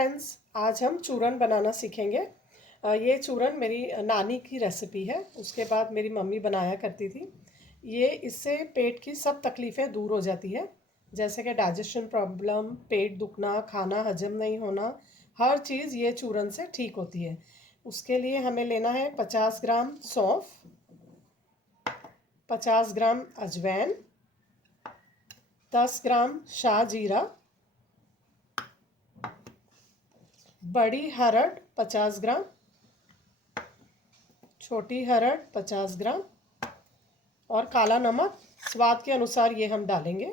Friends, आज हम चूरन बनाना सीखेंगे। ये चूरन मेरी नानी की रेसिपी है। उसके बाद मेरी मम्मी बनाया करती थी। ये इससे पेट की सब तकलीफ़ें दूर हो जाती है, जैसे कि डाइजेशन प्रॉब्लम, पेट दुखना, खाना हजम नहीं होना, हर चीज़ ये चूरन से ठीक होती है। उसके लिए हमें लेना है 50 ग्राम सौंफ, 50 ग्राम अजवाइन, 10 ग्राम शाह जीरा, बड़ी हरड़ 50 ग्राम, छोटी हरड़ 50 ग्राम और काला नमक स्वाद के अनुसार ये हम डालेंगे।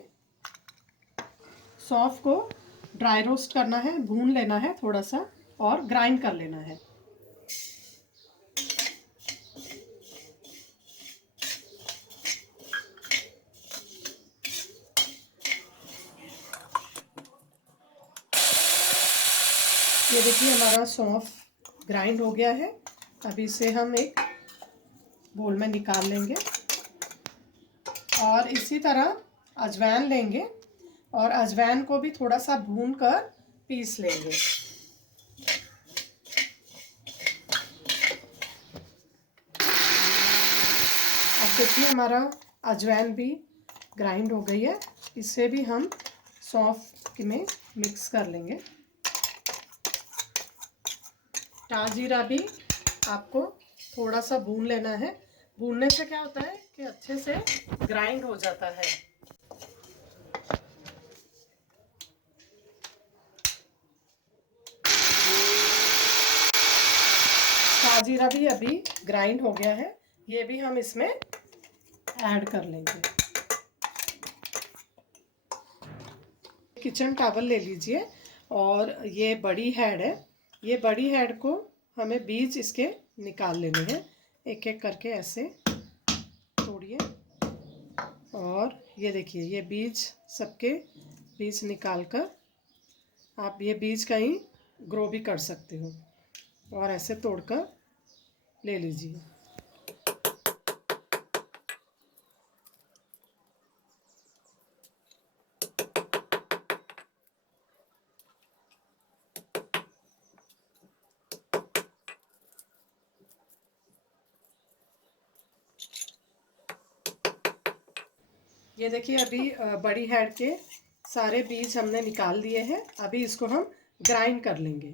सौंफ को ड्राई रोस्ट करना है, भून लेना है थोड़ा सा और ग्राइंड कर लेना है। ये देखिए हमारा सौंफ ग्राइंड हो गया है। अभी इसे हम एक बोल में निकाल लेंगे और इसी तरह अजवाइन लेंगे और अजवाइन को भी थोड़ा सा भून कर पीस लेंगे। अब देखिए हमारा अजवाइन भी ग्राइंड हो गई है। इसे भी हम सौंफ में मिक्स कर लेंगे। शाह जीरा भी आपको थोड़ा सा भून लेना है। भूनने से क्या होता है कि अच्छे से ग्राइंड हो जाता है। शाह जीरा भी अभी ग्राइंड हो गया है, ये भी हम इसमें ऐड कर लेंगे। किचन टॉवल ले लीजिए और ये बड़ी हेड है। ये बड़ी हेड को हमें बीज इसके निकाल लेने हैं। एक एक करके ऐसे तोड़िए और ये देखिए ये बीज, सबके बीज निकाल कर आप ये बीज कहीं ग्रो भी कर सकते हो और ऐसे तोड़कर ले लीजिए। ये देखिए अभी बड़ी हेड के सारे बीज हमने निकाल दिए हैं। अभी इसको हम ग्राइंड कर लेंगे।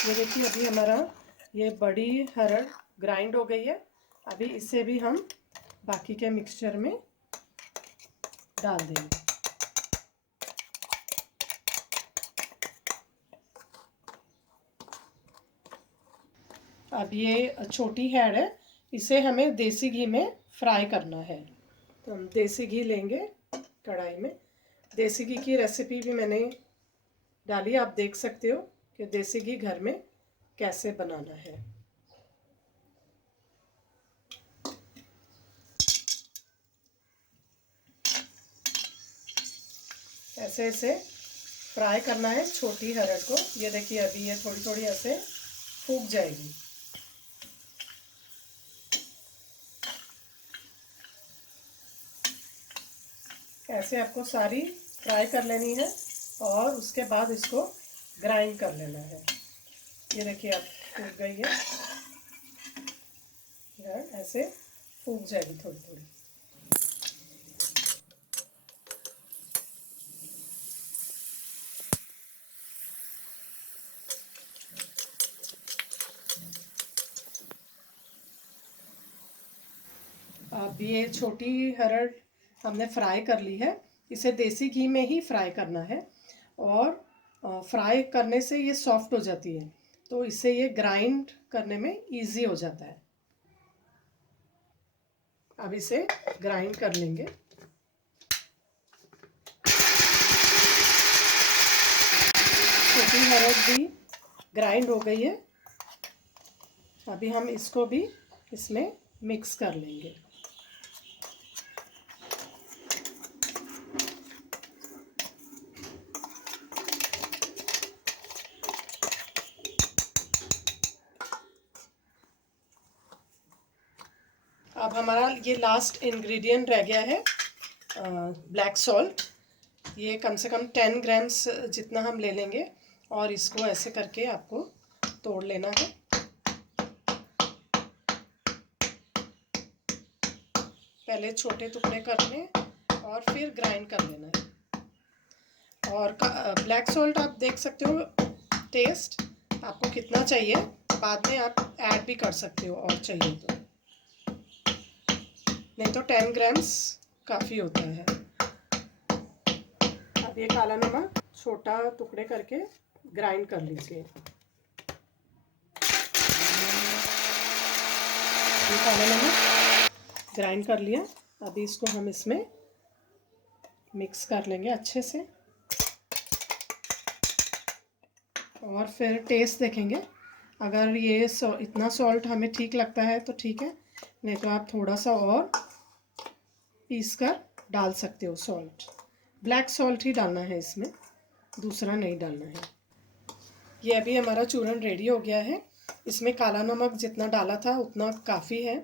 ये देखिए अभी हमारा ये बड़ी हरड़ ग्राइंड हो गई है। अभी इसे भी हम बाकी के मिक्सचर में डाल देंगे। अब ये छोटी हेड है, इसे हमें देसी घी में फ्राई करना है। तो हम देसी घी लेंगे कढ़ाई में। देसी घी की रेसिपी भी मैंने डाली, आप देख सकते हो कि देसी घी घर में कैसे बनाना है। ऐसे ऐसे फ्राई करना है छोटी हरड़ को। ये देखिए अभी ये थोड़ी थोड़ी ऐसे फूक जाएगी। ऐसे आपको सारी फ्राई कर लेनी है और उसके बाद इसको ग्राइंड कर लेना है। ये देखिए अब फूक गई है, ऐसे फूक जाएगी थोड़ी थोड़ी। अब ये छोटी हरड़ हमने फ्राई कर ली है। इसे देसी घी में ही फ्राई करना है और फ्राई करने से ये सॉफ्ट हो जाती है, तो इससे ये ग्राइंड करने में इजी हो जाता है। अब इसे ग्राइंड कर लेंगे। छोटी हरड़ भी ग्राइंड हो गई है। अभी हम इसको भी इसमें मिक्स कर लेंगे। अब हमारा ये लास्ट इंग्रेडिएंट रह गया है ब्लैक सॉल्ट। ये कम से कम 10 ग्राम्स जितना हम ले लेंगे और इसको ऐसे करके आपको तोड़ लेना है। पहले छोटे टुकड़े करने और फिर ग्राइंड कर लेना है। और ब्लैक सॉल्ट आप देख सकते हो टेस्ट आपको कितना चाहिए, बाद में आप ऐड भी कर सकते हो और चाहिए तो, नहीं तो 10 ग्राम्स काफ़ी होता है। अब ये काला नमक छोटा टुकड़े करके ग्राइंड कर लीजिए। ये काला नमक ग्राइंड कर लिया। अभी इसको हम इसमें मिक्स कर लेंगे अच्छे से और फिर टेस्ट देखेंगे। अगर ये इतना सॉल्ट हमें ठीक लगता है तो ठीक है, नहीं तो आप थोड़ा सा और पीस कर डाल सकते हो सॉल्ट। ब्लैक सॉल्ट ही डालना है इसमें, दूसरा नहीं डालना है। ये अभी हमारा चूरन रेडी हो गया है। इसमें काला नमक जितना डाला था उतना काफ़ी है,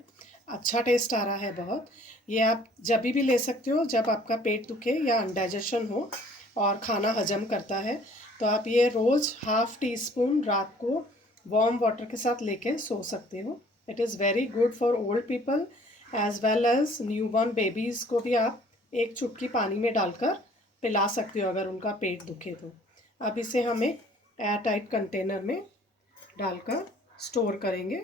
अच्छा टेस्ट आ रहा है बहुत। ये आप जब भी ले सकते हो जब आपका पेट दुखे या अनडाइजेशन हो और खाना हजम करता है, तो आप ये रोज़ ½ टीस्पून रात को वार्म वाटर के साथ लेके सो सकते हो। It is very good for old people as well as newborn babies को भी आप एक चुटकी पानी में डालकर पिला सकते हो अगर उनका पेट दुखे तो। अब इसे हम एक एयर टाइट कंटेनर में डालकर स्टोर करेंगे।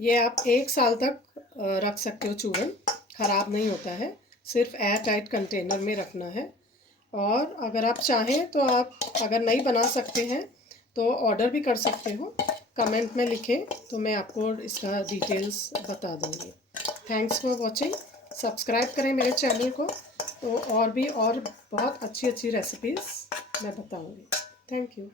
ये आप 1 साल तक रख सकते हो, चूरन ख़राब नहीं होता है। सिर्फ एयर टाइट कंटेनर में रखना है। और अगर आप चाहें तो आप अगर नहीं बना सकते हैं तो ऑर्डर भी कर सकते हो। कमेंट में लिखें तो मैं आपको इसका डिटेल्स बता दूँगी। Thanks for watching. सब्सक्राइब करें मेरे चैनल को, तो और भी बहुत अच्छी रेसिपीज़ मैं बताऊँगी। Thank you.